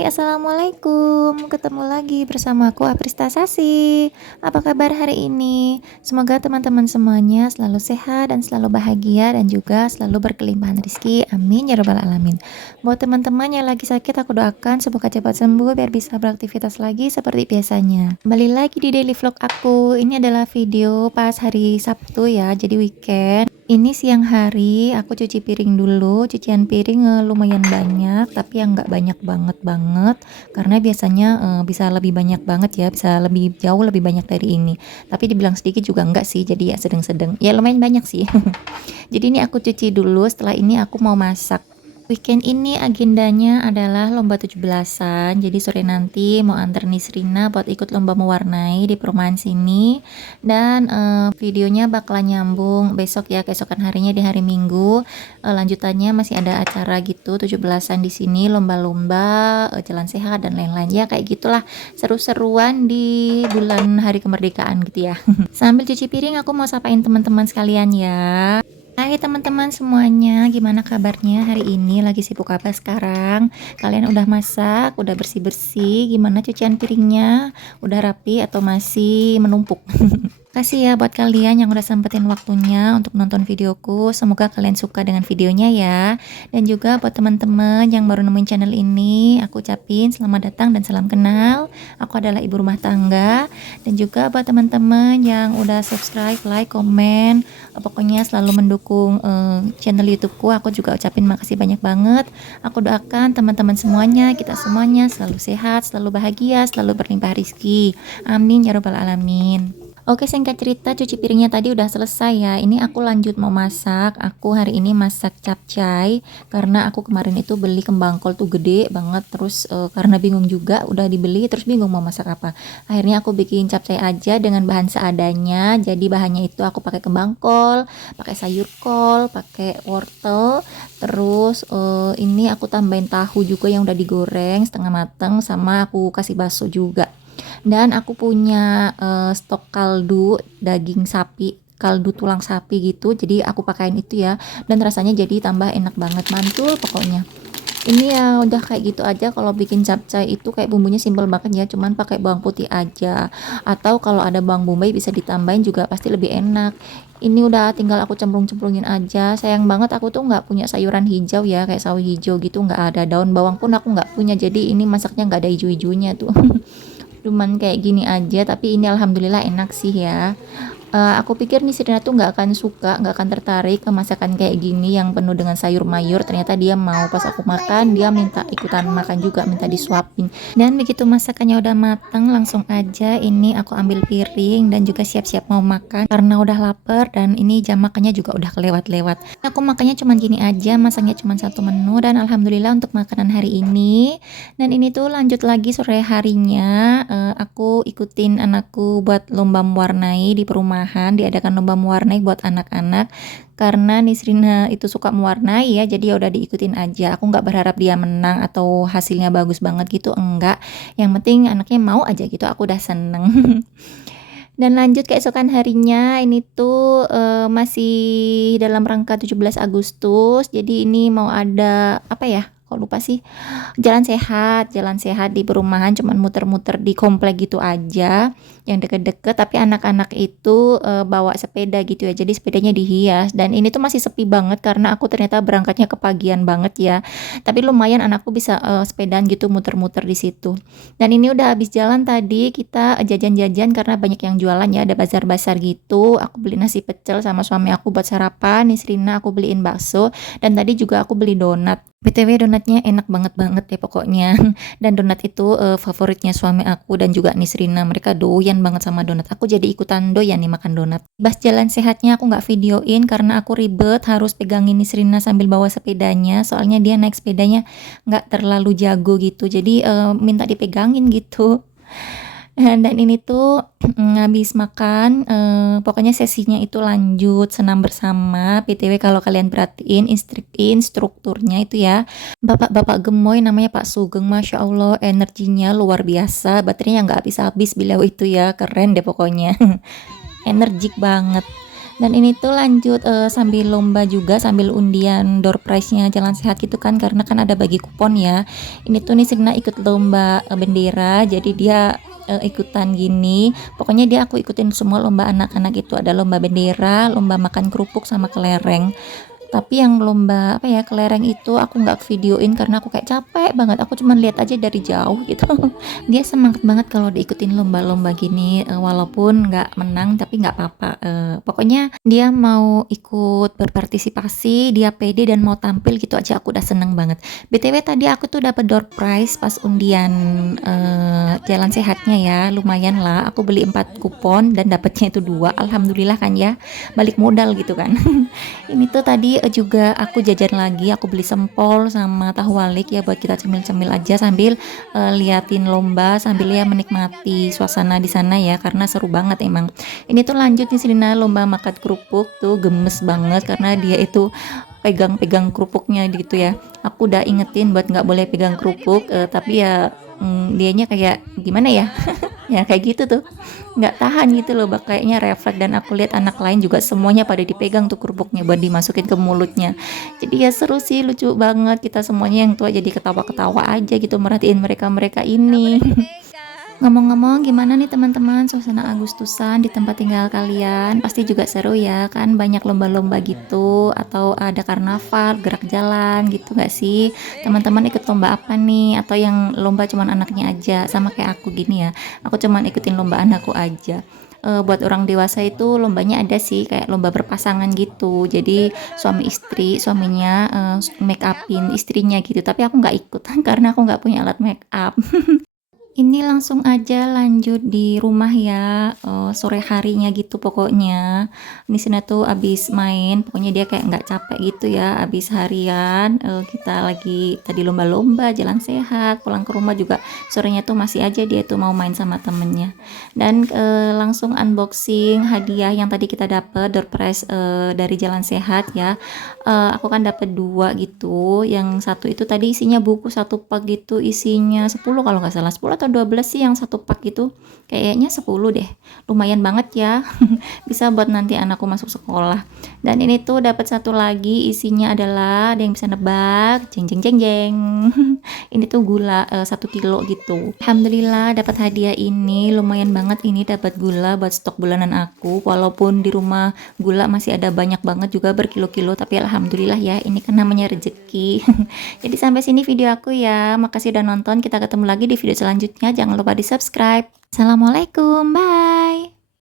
Hai, assalamualaikum. Ketemu lagi bersama aku Aprista Sasi. Apa kabar hari ini? Semoga teman-teman semuanya selalu sehat dan selalu bahagia dan juga selalu berkelimpahan rezeki. Amin ya robbal alamin. Buat teman-teman yang lagi sakit, aku doakan semoga cepat sembuh biar bisa beraktivitas lagi seperti biasanya. Kembali lagi di daily vlog aku. Ini adalah video pas hari Sabtu ya, jadi weekend. Ini siang hari aku cuci piring dulu, cucian piring lumayan banyak, tapi yang nggak banyak banget karena biasanya bisa lebih banyak banget ya, bisa lebih jauh lebih banyak dari ini. Tapi dibilang sedikit juga enggak sih, jadi ya sedang-sedang. Ya lumayan banyak sih. Jadi ini aku cuci dulu, setelah ini aku mau masak. Weekend ini agendanya adalah lomba 17-an. Jadi sore nanti mau antar Nisrina buat ikut lomba mewarnai di perumahan sini. Dan videonya bakalan nyambung besok ya, keesokan harinya di hari Minggu. Lanjutannya masih ada acara gitu 17-an di sini, lomba-lomba, jalan sehat dan lain-lain. Ya kayak gitulah, seru-seruan di bulan hari kemerdekaan gitu ya. Sambil cuci piring aku mau sapain teman-teman sekalian ya. Hai teman-teman semuanya, gimana kabarnya hari ini? Lagi sibuk apa sekarang? Kalian udah masak, udah bersih-bersih? Gimana cucian piringnya? Udah rapi atau masih menumpuk? Kasih ya buat kalian yang udah sempetin waktunya untuk nonton videoku. Semoga kalian suka dengan videonya ya. Dan juga buat teman-teman yang baru nemuin channel ini, aku ucapin selamat datang dan salam kenal. Aku adalah ibu rumah tangga. Dan juga buat teman-teman yang udah subscribe, like, komen, pokoknya selalu mendukung channel YouTubeku. Aku juga ucapin makasih banyak banget. Aku doakan teman-teman semuanya, kita semuanya selalu sehat, selalu bahagia, selalu berlimpah rezeki. Amin ya robbal alamin. Oke, singkat cerita cuci piringnya tadi udah selesai ya. Ini aku lanjut mau masak. Aku hari ini masak capcay karena aku kemarin itu beli kembang kol tuh gede banget. Terus karena bingung juga udah dibeli terus bingung mau masak apa. Akhirnya aku bikin capcay aja dengan bahan seadanya. Jadi bahannya itu aku pakai kembang kol, pakai sayur kol, pakai wortel. Terus ini aku tambahin tahu juga yang udah digoreng setengah mateng sama aku kasih bakso juga. Dan aku punya stok kaldu daging sapi, kaldu tulang sapi gitu, jadi aku pakaiin itu ya, dan rasanya jadi tambah enak banget, mantul pokoknya. Ini ya udah kayak gitu aja. Kalau bikin capcay itu kayak bumbunya simpel banget ya, cuman pakai bawang putih aja, atau kalau ada bawang bombay bisa ditambahin juga pasti lebih enak. Ini udah tinggal aku cemplung-cemplungin aja. Sayang banget aku tuh nggak punya sayuran hijau ya, kayak sawi hijau gitu, nggak ada. Daun bawang pun aku nggak punya, jadi ini masaknya nggak ada hijau-hijaunya tuh. Cuman kayak gini aja, tapi ini alhamdulillah enak sih ya. Aku pikir nih Sirina tuh nggak akan suka, nggak akan tertarik ke masakan kayak gini yang penuh dengan sayur mayur. Ternyata dia mau, pas aku makan dia minta ikutan makan juga, minta disuapin. Dan begitu masakannya udah matang, langsung aja ini aku ambil piring dan juga siap-siap mau makan karena udah lapar dan ini jam makannya juga udah kelewat-lewat. Aku makannya cuman gini aja, masaknya cuman satu menu dan alhamdulillah untuk makanan hari ini. Dan ini tuh lanjut lagi sore harinya, aku ikutin anakku buat lomba mewarnai di perumahan, diadakan lomba mewarnai buat anak-anak. Karena Nisrina itu suka mewarnai ya, jadi ya udah diikutin aja. Aku nggak berharap dia menang atau hasilnya bagus banget gitu, enggak. Yang penting anaknya mau aja gitu, aku udah seneng. Dan lanjut keesokan harinya, ini tuh masih dalam rangka 17 Agustus. Jadi ini mau ada apa ya? Kok lupa sih? Jalan sehat di perumahan, cuman muter-muter di komplek gitu aja, yang deket-deket. Tapi anak-anak itu bawa sepeda gitu ya, jadi sepedanya dihias. Dan ini tuh masih sepi banget karena aku ternyata berangkatnya kepagian banget ya. Tapi lumayan anakku bisa sepedaan gitu muter-muter di situ. Dan ini udah habis jalan tadi, kita jajan-jajan karena banyak yang jualan ya, ada bazar-bazar gitu. Aku beli nasi pecel sama suami aku buat sarapan, Nisrina aku beliin bakso, dan tadi juga aku beli donat. BTW donatnya enak banget deh pokoknya. Dan donat itu favoritnya suami aku dan juga Nisrina. Mereka doyan banget sama donat. Aku jadi ikutan doyan nih makan donat. Pas jalan sehatnya aku nggak videoin karena aku ribet harus pegangin Nisrina sambil bawa sepedanya. Soalnya dia naik sepedanya nggak terlalu jago gitu. Jadi minta dipegangin gitu. Dan ini tuh habis makan, pokoknya sesinya itu lanjut senam bersama. BTW kalau kalian perhatiin instrukturnya itu ya, bapak-bapak gemoy namanya Pak Sugeng. Masya Allah energinya luar biasa, baterainya nggak habis-habis beliau itu ya, keren deh pokoknya. Energik banget. Dan ini tuh lanjut, sambil lomba juga, sambil undian door prize-nya Jalan Sehat gitu kan, karena kan ada bagi kupon ya. Ini tuh Nisrina ikut lomba, bendera, jadi dia, ikutan gini. Pokoknya dia aku ikutin semua lomba anak-anak itu, ada lomba bendera, lomba makan kerupuk, sama kelereng. Tapi yang lomba apa ya, kelereng itu aku nggak videoin karena aku kayak capek banget. Aku cuman lihat aja dari jauh gitu. Dia semangat banget kalau diikutin lomba-lomba gini, walaupun nggak menang tapi nggak apa-apa. Pokoknya dia mau ikut berpartisipasi, dia pede dan mau tampil gitu aja aku udah seneng banget. BTW tadi aku tuh dapat door prize pas undian Jalan Sehatnya ya, lumayan lah. Aku beli 4 kupon dan dapatnya itu 2. Alhamdulillah kan ya, balik modal gitu kan. Ini tuh tadi, juga aku jajan lagi, aku beli sempol sama tahu walik ya buat kita cemil-cemil aja sambil, liatin lomba, sambil ya menikmati suasana di sana ya, karena seru banget emang. Ini tuh lanjut nih Selina lomba makan kerupuk tuh gemes banget karena dia itu pegang-pegang kerupuknya gitu ya. Aku udah ingetin buat nggak boleh pegang kerupuk, tapi ya, dianya kayak gimana ya, ya kayak gitu tuh, nggak tahan gitu loh, kayaknya refleks. Dan aku lihat anak lain juga semuanya pada dipegang tuh kerupuknya buat dimasukin ke mulutnya. Jadi ya seru sih, lucu banget, kita semuanya yang tua jadi ketawa-ketawa aja gitu merhatiin mereka-mereka ini. Ngomong-ngomong, gimana nih teman-teman suasana Agustusan di tempat tinggal kalian? Pasti juga seru ya, kan banyak lomba-lomba gitu, atau ada karnaval, gerak jalan gitu gak sih? Teman-teman ikut lomba apa nih? Atau yang lomba cuman anaknya aja, sama kayak aku gini ya, aku cuman ikutin lomba anakku aja. Buat orang dewasa itu lombanya ada sih, kayak lomba berpasangan gitu. Jadi suami istri, suaminya make upin istrinya gitu. Tapi aku nggak ikut karena aku nggak punya alat make up. Ini langsung aja lanjut di rumah ya, sore harinya gitu pokoknya. Di sini tuh abis main, pokoknya dia kayak nggak capek gitu ya, abis harian, kita lagi tadi lomba-lomba, Jalan Sehat, pulang ke rumah juga sorenya tuh masih aja dia tuh mau main sama temennya. Dan, langsung unboxing hadiah yang tadi kita dapet, door prize, dari Jalan Sehat ya. Aku kan dapet 2 gitu, yang satu itu tadi isinya buku, satu pak gitu isinya 10 kalau nggak salah, 10 atau 12 sih yang satu pak itu, kayaknya 10 deh, lumayan banget ya. Bisa buat nanti anakku masuk sekolah. Dan ini tuh dapat satu lagi isinya adalah, ada yang bisa nebak, jeng jeng jeng jeng. Ini tuh gula, 1 kilo gitu. Alhamdulillah dapat hadiah ini, lumayan banget ini dapat gula buat stok bulanan aku, walaupun di rumah gula masih ada banyak banget juga berkilo-kilo, tapi alhamdulillah ya, ini kan namanya rezeki. Jadi sampai sini video aku ya, makasih udah nonton, kita ketemu lagi di video selanjutnya, jangan lupa di subscribe. Assalamualaikum, bye.